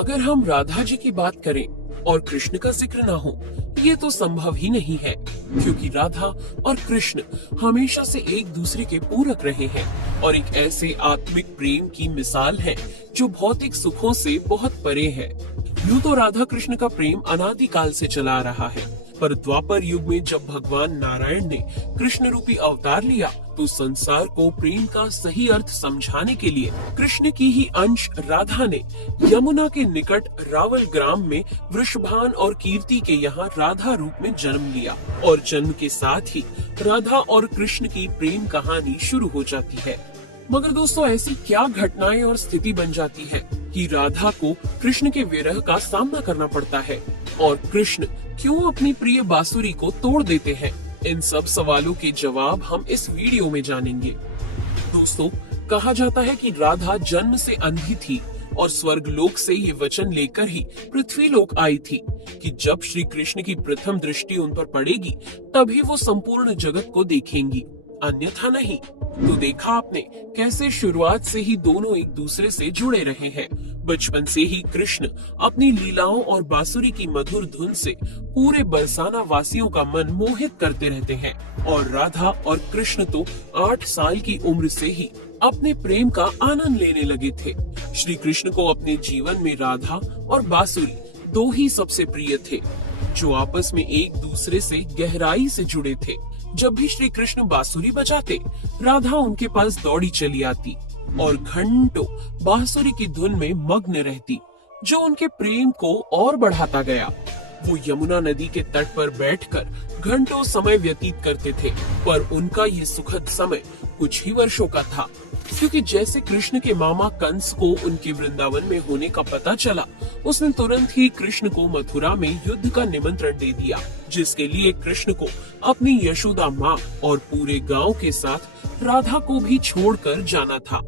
अगर हम राधा जी की बात करें और कृष्ण का जिक्र ना हो, ये तो संभव ही नहीं है, क्योंकि राधा और कृष्ण हमेशा से एक दूसरे के पूरक रहे हैं और एक ऐसे आत्मिक प्रेम की मिसाल है जो भौतिक सुखों से बहुत परे है। यूं तो राधा कृष्ण का प्रेम अनादिकाल से चला आ रहा है, पर द्वापर युग में जब भगवान नारायण ने कृष्ण रूपी अवतार लिया तो संसार को प्रेम का सही अर्थ समझाने के लिए कृष्ण की ही अंश राधा ने यमुना के निकट रावल ग्राम में वृषभान और कीर्ति के यहाँ राधा रूप में जन्म लिया और जन्म के साथ ही राधा और कृष्ण की प्रेम कहानी शुरू हो जाती है। मगर दोस्तों, ऐसी क्या घटनाएं और स्थिति बन जाती है कि राधा को कृष्ण के विरह का सामना करना पड़ता है और कृष्ण क्यों अपनी प्रिय बांसुरी को तोड़ देते हैं? इन सब सवालों के जवाब हम इस वीडियो में जानेंगे। दोस्तों, कहा जाता है कि राधा जन्म से अंधी थी और स्वर्ग लोक से ये वचन लेकर ही पृथ्वी लोक आई थी कि जब श्री कृष्ण की प्रथम दृष्टि उन पर पड़ेगी तभी वो संपूर्ण जगत को देखेंगी, अन्यथा नहीं। तो देखा आपने कैसे शुरुआत से ही दोनों एक दूसरे से जुड़े रहे हैं। बचपन से ही कृष्ण अपनी लीलाओं और बांसुरी की मधुर धुन से पूरे बरसाना वासियों का मन मोहित करते रहते हैं और राधा और कृष्ण तो 8 साल की उम्र से ही अपने प्रेम का आनंद लेने लगे थे। श्री कृष्ण को अपने जीवन में राधा और बांसुरी दो ही सबसे प्रिय थे, जो आपस में एक दूसरे से गहराई से जुड़े थे। जब भी श्री कृष्ण बांसुरी बजाते, राधा उनके पास दौड़ी चली आती और घंटों बांसुरी की धुन में मग्न रहती, जो उनके प्रेम को और बढ़ाता गया। वो यमुना नदी के तट पर बैठकर घंटों समय व्यतीत करते थे, पर उनका ये सुखद समय कुछ ही वर्षों का था, क्योंकि जैसे कृष्ण के मामा कंस को उनके वृंदावन में होने का पता चला, उसने तुरंत ही कृष्ण को मथुरा में युद्ध का निमंत्रण दे दिया, जिसके लिए कृष्ण को अपनी यशोदा माँ और पूरे गांव के साथ राधा को भी छोड़कर जाना था।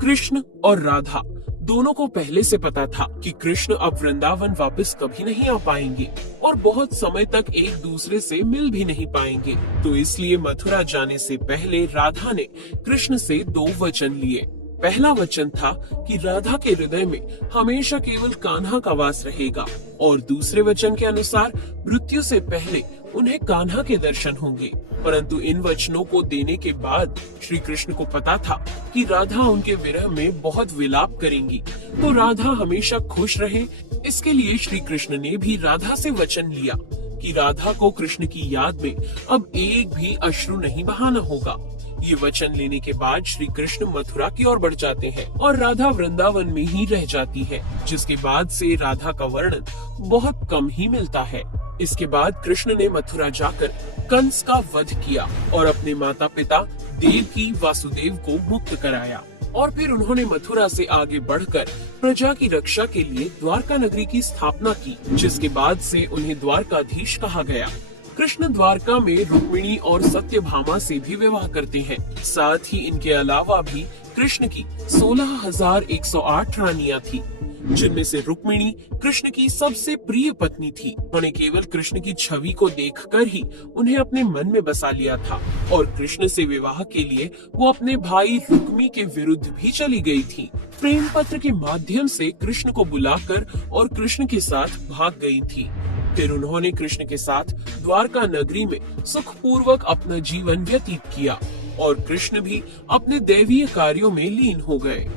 कृष्ण और राधा दोनों को पहले से पता था कि कृष्ण अब वृंदावन वापस कभी नहीं आ पाएंगे और बहुत समय तक एक दूसरे से मिल भी नहीं पाएंगे। तो इसलिए मथुरा जाने से पहले राधा ने कृष्ण से 2 वचन लिए। पहला वचन था कि राधा के हृदय में हमेशा केवल कान्हा का वास रहेगा और दूसरे वचन के अनुसार मृत्यु से पहले उन्हें कान्हा के दर्शन होंगे। परंतु इन वचनों को देने के बाद श्री कृष्ण को पता था कि राधा उनके विरह में बहुत विलाप करेंगी, तो राधा हमेशा खुश रहे। इसके लिए श्री कृष्ण ने भी राधा से वचन लिया कि राधा को कृष्ण की याद में अब एक भी अश्रु नहीं बहाना होगा। ये वचन लेने के बाद श्री कृष्ण मथुरा की ओर बढ़ जाते हैं और राधा वृंदावन में ही रह जाती है, जिसके बाद से राधा का वर्णन बहुत कम ही मिलता है। इसके बाद कृष्ण ने मथुरा जाकर कंस का वध किया और अपने माता पिता देवकी वासुदेव को मुक्त कराया और फिर उन्होंने मथुरा से आगे बढ़कर प्रजा की रक्षा के लिए द्वारका नगरी की स्थापना की, जिसके बाद से उन्हें द्वारकाधीश कहा गया। कृष्ण द्वारका में रुक्मिणी और सत्यभामा से भी विवाह करते हैं। साथ ही इनके अलावा भी कृष्ण की 16,108 रानियां थी, जिनमें से रुक्मिणी कृष्ण की सबसे प्रिय पत्नी थी। उन्होंने केवल कृष्ण की छवि को देखकर ही उन्हें अपने मन में बसा लिया था और कृष्ण से विवाह के लिए वो अपने भाई रुक्मी के विरुद्ध भी चली गई थी। प्रेम पत्र के माध्यम से कृष्ण को बुलाकर और कृष्ण के साथ भाग गई थी। फिर उन्होंने कृष्ण के साथ द्वारका नगरी में सुखपूर्वक अपना जीवन व्यतीत किया और कृष्ण भी अपने दैवीय कार्यों में लीन हो गए।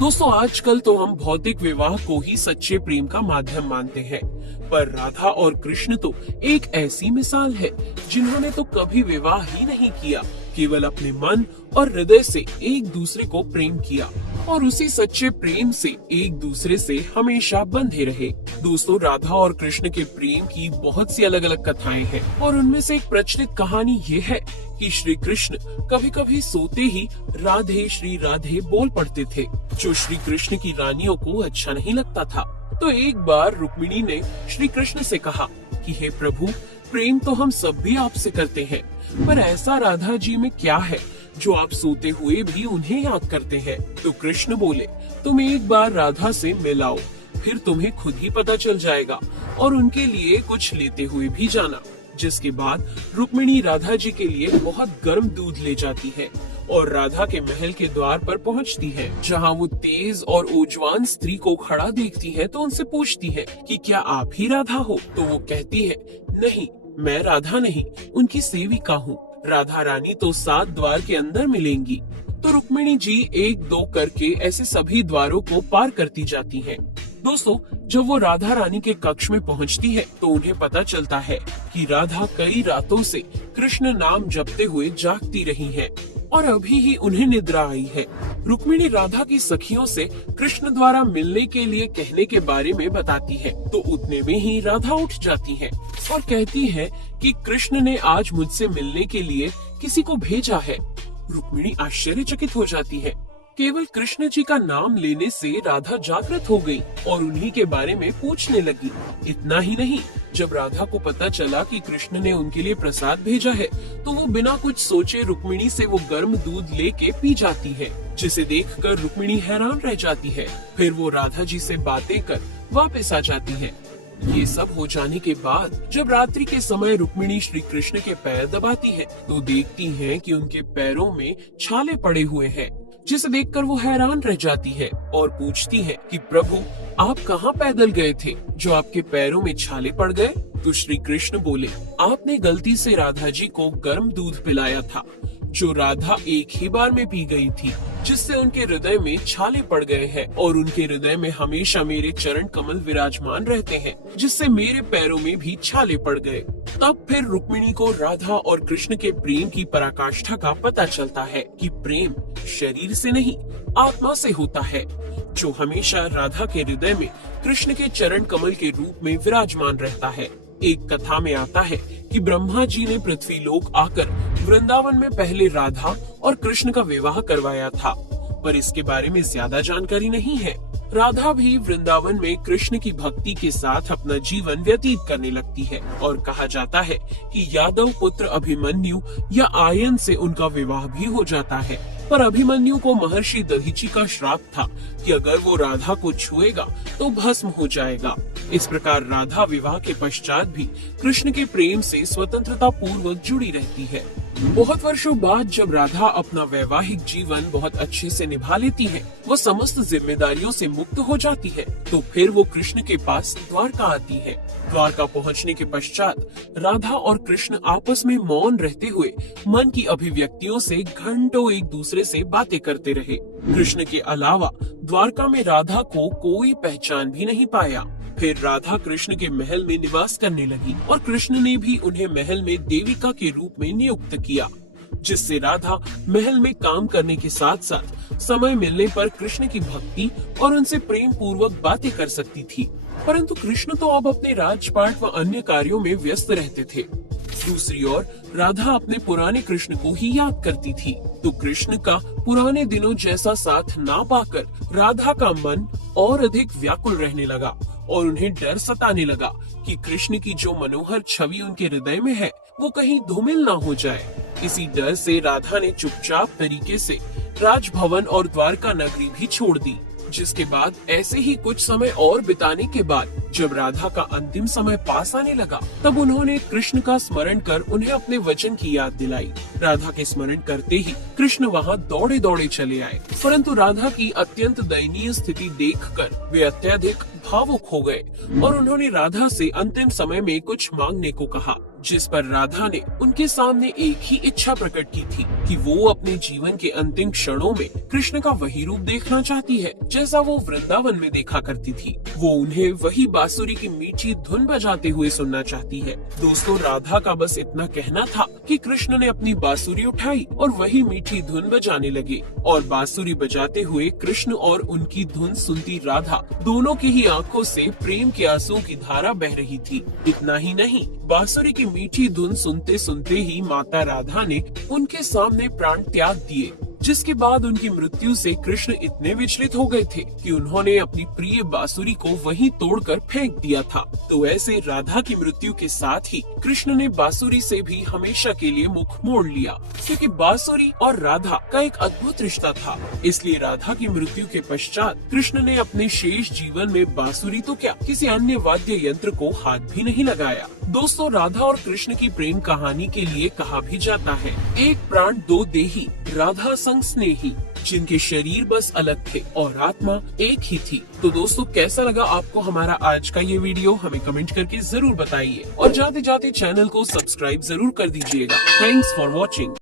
दोस्तों, आजकल तो हम भौतिक विवाह को ही सच्चे प्रेम का माध्यम मानते हैं, पर राधा और कृष्ण तो एक ऐसी मिसाल है जिन्होंने तो कभी विवाह ही नहीं किया, केवल अपने मन और हृदय से एक दूसरे को प्रेम किया और उसी सच्चे प्रेम से एक दूसरे से हमेशा बंधे रहे। दोस्तों, राधा और कृष्ण के प्रेम की बहुत सी अलग अलग कथाएं हैं और उनमें से एक प्रचलित कहानी ये है कि श्री कृष्ण कभी कभी सोते ही राधे श्री राधे बोल पड़ते थे, जो श्री कृष्ण की रानियों को अच्छा नहीं लगता था। तो एक बार रुक्मिणी ने श्री कृष्ण से कहा कि हे प्रभु, प्रेम तो हम सब भी आपसे करते हैं, पर ऐसा राधा जी में क्या है जो आप सोते हुए भी उन्हें याद करते हैं? तो कृष्ण बोले, तुम एक बार राधा से मिलाओ, फिर तुम्हें खुद ही पता चल जाएगा और उनके लिए कुछ लेते हुए भी जाना। जिसके बाद रुक्मिणी राधा जी के लिए बहुत गर्म दूध ले जाती है और राधा के महल के द्वार पर पहुंचती है, जहां वो तेज और ऊर्जावान स्त्री को खड़ा देखती है तो उनसे पूछती है कि क्या आप ही राधा हो? तो वो कहती है, नहीं, मैं राधा नहीं, उनकी सेविका हूँ। राधा रानी तो 7 द्वार के अंदर मिलेंगी। तो रुक्मिणी जी 1-2 करके ऐसे सभी द्वारों को पार करती जाती हैं। दोस्तों, जब वो राधा रानी के कक्ष में पहुंचती है तो उन्हें पता चलता है कि राधा कई रातों से कृष्ण नाम जपते हुए जागती रही हैं और अभी ही उन्हें निद्रा आई है। रुक्मिणी राधा की सखियों से कृष्ण द्वारा मिलने के लिए कहने के बारे में बताती है तो उतने में ही राधा उठ जाती है और कहती है कि कृष्ण ने आज मुझसे मिलने के लिए किसी को भेजा है। रुक्मिणी आश्चर्यचकित हो जाती है। केवल कृष्ण जी का नाम लेने से राधा जागृत हो गई और उन्हीं के बारे में पूछने लगी। इतना ही नहीं, जब राधा को पता चला कि कृष्ण ने उनके लिए प्रसाद भेजा है तो वो बिना कुछ सोचे रुक्मिणी से वो गर्म दूध लेके पी जाती है, जिसे देखकर रुक्मिणी हैरान रह जाती है। फिर वो राधा जी से बातें कर वापस आ जाती है। ये सब हो जाने के बाद जब रात्रि के समय रुक्मिणी श्री कृष्ण के पैर दबाती है तो देखती है कि उनके पैरों में छाले पड़े हुए हैं, जिसे देखकर वो हैरान रह जाती है और पूछती है कि प्रभु, आप कहाँ पैदल गए थे जो आपके पैरों में छाले पड़ गए? तो श्री कृष्ण बोले, आपने गलती से राधा जी को गर्म दूध पिलाया था, जो राधा एक ही बार में पी गई थी, जिससे उनके हृदय में छाले पड़ गए हैं और उनके हृदय में हमेशा मेरे चरण कमल विराजमान रहते हैं, जिससे मेरे पैरों में भी छाले पड़ गए। तब फिर रुक्मिणी को राधा और कृष्ण के प्रेम की पराकाष्ठा का पता चलता है कि प्रेम शरीर से नहीं, आत्मा से होता है, जो हमेशा राधा के हृदय में कृष्ण के चरण कमल के रूप में विराजमान रहता है। एक कथा में आता है कि ब्रह्मा जी ने पृथ्वी लोक आकर वृंदावन में पहले राधा और कृष्ण का विवाह करवाया था, पर इसके बारे में ज्यादा जानकारी नहीं है। राधा भी वृंदावन में कृष्ण की भक्ति के साथ अपना जीवन व्यतीत करने लगती है और कहा जाता है कि यादव पुत्र अभिमन्यु या आयन से उनका विवाह भी हो जाता है, पर अभिमन्यु को महर्षि दधीचि का श्राप था कि अगर वो राधा को छुएगा तो भस्म हो जाएगा। इस प्रकार राधा विवाह के पश्चात भी कृष्ण के प्रेम से स्वतंत्रता पूर्वक जुड़ी रहती है। बहुत वर्षों बाद जब राधा अपना वैवाहिक जीवन बहुत अच्छे से निभा लेती है, वो समस्त जिम्मेदारियों से मुक्त हो जाती है, तो फिर वो कृष्ण के पास द्वारका आती है। द्वारका पहुंचने के पश्चात राधा और कृष्ण आपस में मौन रहते हुए मन की अभिव्यक्तियों से घंटों एक दूसरे से बातें करते रहे। कृष्ण के अलावा द्वारका में राधा को कोई पहचान भी नहीं पाया। फिर राधा कृष्ण के महल में निवास करने लगी और कृष्ण ने भी उन्हें महल में देविका के रूप में नियुक्त किया, जिससे राधा महल में काम करने के साथ साथ समय मिलने पर कृष्ण की भक्ति और उनसे प्रेम पूर्वक बातें कर सकती थी। परंतु कृष्ण तो अब अपने राजपाट व अन्य कार्यों में व्यस्त रहते थे। दूसरी ओर राधा अपने पुराने कृष्ण को ही याद करती थी, तो कृष्ण का पुराने दिनों जैसा साथ ना पाकर राधा का मन और अधिक व्याकुल रहने लगा और उन्हें डर सताने लगा कि कृष्ण की जो मनोहर छवि उनके हृदय में है वो कहीं धूमिल ना हो जाए। इसी डर से राधा ने चुपचाप तरीके से राजभवन और द्वारका नगरी भी छोड़ दी, जिसके बाद ऐसे ही कुछ समय और बिताने के बाद जब राधा का अंतिम समय पास आने लगा तब उन्होंने कृष्ण का स्मरण कर उन्हें अपने वचन की याद दिलाई। राधा के स्मरण करते ही कृष्ण वहाँ दौड़े दौड़े चले आए, परंतु राधा की अत्यंत दयनीय स्थिति देखकर वे अत्यधिक भावुक हो गए और उन्होंने राधा से अंतिम समय में कुछ मांगने को कहा, जिस पर राधा ने उनके सामने एक ही इच्छा प्रकट की थी कि वो अपने जीवन के अंतिम क्षणों में कृष्ण का वही रूप देखना चाहती है जैसा वो वृंदावन में देखा करती थी। वो उन्हें वही बांसुरी की मीठी धुन बजाते हुए सुनना चाहती है। दोस्तों, राधा का बस इतना कहना था कि कृष्ण ने अपनी बांसुरी उठाई और वही मीठी धुन बजाने लगे और बांसुरी बजाते हुए कृष्ण और उनकी धुन सुनती राधा दोनों की ही आंखों से प्रेम के आंसुओं की धारा बह रही थी। इतना ही नहीं, बांसुरी की मीठी धुन सुनते सुनते ही माता राधा ने उनके सामने प्राण त्याग दिए, जिसके बाद उनकी मृत्यु से कृष्ण इतने विचलित हो गए थे कि उन्होंने अपनी प्रिय बांसुरी को वहीं तोड़कर फेंक दिया था। तो ऐसे राधा की मृत्यु के साथ ही कृष्ण ने बांसुरी से भी हमेशा के लिए मुख मोड़ लिया, क्योंकि बांसुरी और राधा का एक अद्भुत रिश्ता था। इसलिए राधा की मृत्यु के पश्चात कृष्ण ने अपने शेष जीवन में बांसुरी तो क्या, किसी अन्य वाद्य यंत्र को हाथ भी नहीं लगाया। दोस्तों, राधा और कृष्ण की प्रेम कहानी के लिए कहा भी जाता है, एक प्राण दो देही, राधा संग स्नेही, जिनके शरीर बस अलग थे और आत्मा एक ही थी। तो दोस्तों, कैसा लगा आपको हमारा आज का ये वीडियो? हमें कमेंट करके जरूर बताइए और जाते जाते चैनल को सब्सक्राइब जरूर कर दीजिएगा। Thanks for watching.